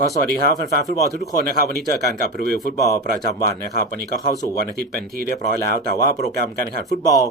ก็สวัสดีครับแฟนๆฟุตบอลทุกๆคนนะครับวันนี้เจอกันกับรีวิวฟุตบอลประจำวันนะครับวันนี้ก็เข้าสู่วันอาทิตย์เป็นที่เรียบร้อยแล้ว แต่ว่าโปรแกรมการแข่งขันฟุตบอล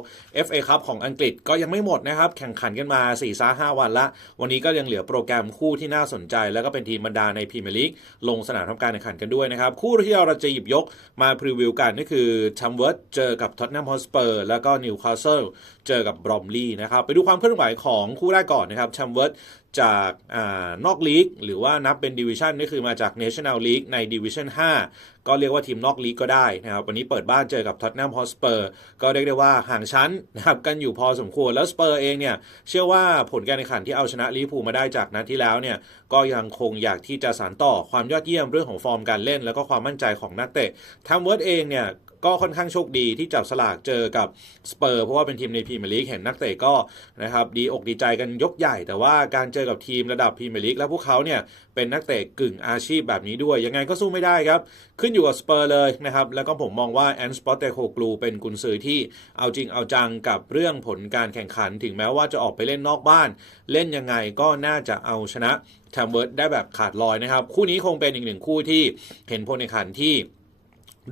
FA คัพของอังกฤษก็ยังไม่หมดนะครับแข่งขันกันมา4ี่ซาห้าวันละ วันนี้ก็ยังเหลือโปรแกรมคู่ที่น่าสนใจ แล้วก็เป็นทีมบรรดาในพรีเมียร์ลีกลงสนามทำการแข่งขันกันด้วยนะครับคู่ที่เราจะหยิบยกมาพรีวิวกันก็คือชัมเวิร์ดเจอกับท็อตแนมฮอสเปอร์แล้วก็นิวคาสเซิลเจอกับบรอมลีย์นะครับไปดูความเคลื่อนไหวของคู่แรกก่อนนะครับชัมเวิร์ด จากอานอกลีกหรือว่านับเป็นดิวิชันนี่คือมาจาก National League ในดิวิชัน5ก็เรียกว่าทีมนอกลีกก็ได้นะครับวันนี้เปิดบ้านเจอกับท็อตแนมฮอสเปอร์ก็เรียกได้ว่าห่างชั้นนะครับกันอยู่พอสมควรแล้วสเปอร์เองเนี่ยเชื่อว่าผลการแข่งขันที่เอาชนะลิเวอร์พูลมาได้จากนัดที่แล้วเนี่ยก็ยังคงอยากที่จะสานต่อความยอดเยี่ยมเรื่องของฟอร์มการเล่น แล้วก็ความมั่นใจของนักเตะทามเวิร์ดเองเนี่ย ก็ค่อนข้างโชคดีที่จับสลากเจอกับสเปอร์เพราะว่าเป็นทีมในพรีเมียร์ลีกเห็นนักเตะก็นะครับดีอกดีใจกันยกใหญ่ แต่ว่าการเจอกับทีมระดับพรีเมียร์ลีกแล้วพวกเขาเนี่ยเป็นนักเตะกึ่งอาชีพแบบนี้ด้วย ยังไงก็สู้ไม่ได้ครับ ขึ้นอยู่กับสเปอร์เลยนะครับแล้วก็ผมมองว่าแอนสปอตเตโคกลูเป็นกุนซือที่เอาจริงเอาจังกับเรื่องผลการแข่งขันถึงแม้ว่าจะออกไปเล่นนอกบ้าน เล่นยังไงก็น่าจะเอาชนะแทมเวิร์ดได้แบบขาดลอยนะครับ คู่นี้คงเป็นอีกหนึ่งคู่ที่เห็นผลในขันที่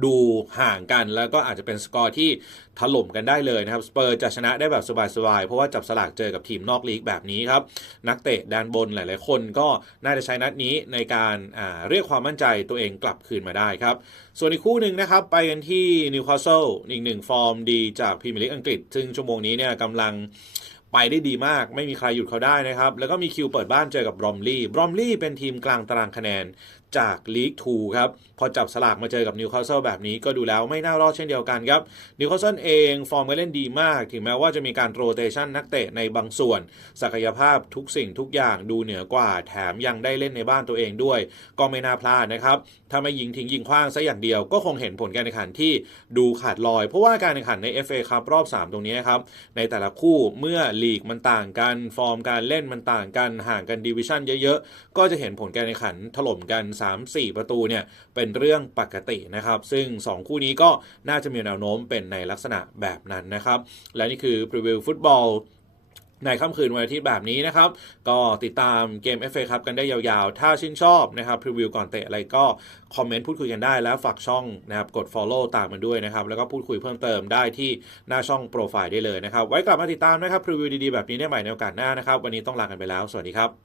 ดูห่างกันแล้วก็อาจจะเป็นสกอร์ที่ถล่มกันได้เลยนะครับสเปอร์จะชนะได้แบบสบายๆ เพราะว่าจับสลากเจอกับทีมนอกลีกแบบนี้ครับ นักเตะด้านบนหลายๆ คนก็น่าจะใช้นัดนี้ในการเรียกความมั่นใจตัวเองกลับคืนมาได้ครับ ส่วนอีกคู่หนึ่งนะครับ ไปกันที่นิวคาสเซิลอีกหนึ่งฟอร์มดีจากพรีเมียร์ลีกอังกฤษ ซึ่งชั่วโมงนี้เนี่ยกำลังไปได้ดีมาก ไม่มีใครหยุดเขาได้นะครับ แล้วก็มีคิวเปิดบ้านเจอกับบรอมลี่ บรอมลี่เป็นทีมกลางตารางคะแนน จากลีก2ครับ พอจับสลากมาเจอกับนิวคาสเซิลแบบนี้ก็ดูแล้วไม่น่ารอดเช่นเดียวกันครับนิวคาสเซิลเองฟอร์มก็เล่นดีมาก ถึงแม้ว่าจะมีการโรเตชันนักเตะในบางส่วน ศักยภาพทุกสิ่งทุกอย่างดูเหนือกว่า แถมยังได้เล่นในบ้านตัวเองด้วย ก็ไม่น่าพลาดนะครับถ้าไม่ยิงทิ้งยิงคว้างซะอย่างเดียวก็คงเห็นผลการแข่งขันที่ดูขาดลอย เพราะว่าการแข่งขันใน FA ครับรอบ 3 ตรงนี้ครับในแต่ละคู่เมื่อลีกมันต่างกัน ฟอร์มการเล่นมันต่างกันห่างกันดิวิชั่นเยอะๆก็จะเห็นผลการแข่งขันถล่มกัน3-4 ประตูเนี่ยเป็นเรื่องปกตินะครับ ซึ่ง 2 คู่นี้ก็น่าจะมีแนวโน้มเป็นในลักษณะแบบนั้นนะครับ และนี่คือพรีวิวฟุตบอลในค่ำคืนวันอาทิตย์แบบนี้นะครับ ก็ติดตามเกม FA ครับกันได้ยาวๆ ถ้าชื่นชอบนะครับพรีวิวก่อนเตะอะไรก็คอมเมนต์พูดคุยกันได้แล้วฝากช่องนะครับกด Follow ตามมันด้วยนะครับ แล้วก็พูดคุยเพิ่มเติมได้ที่หน้าช่องโปรไฟล์ได้เลยนะครับ ไว้กลับมาติดตามนะครับพรีวิวดีๆ แบบนี้ได้ใหม่ในโอกาสหน้านะครับ วันนี้ต้องลากันไปแล้ว สวัสดีครับ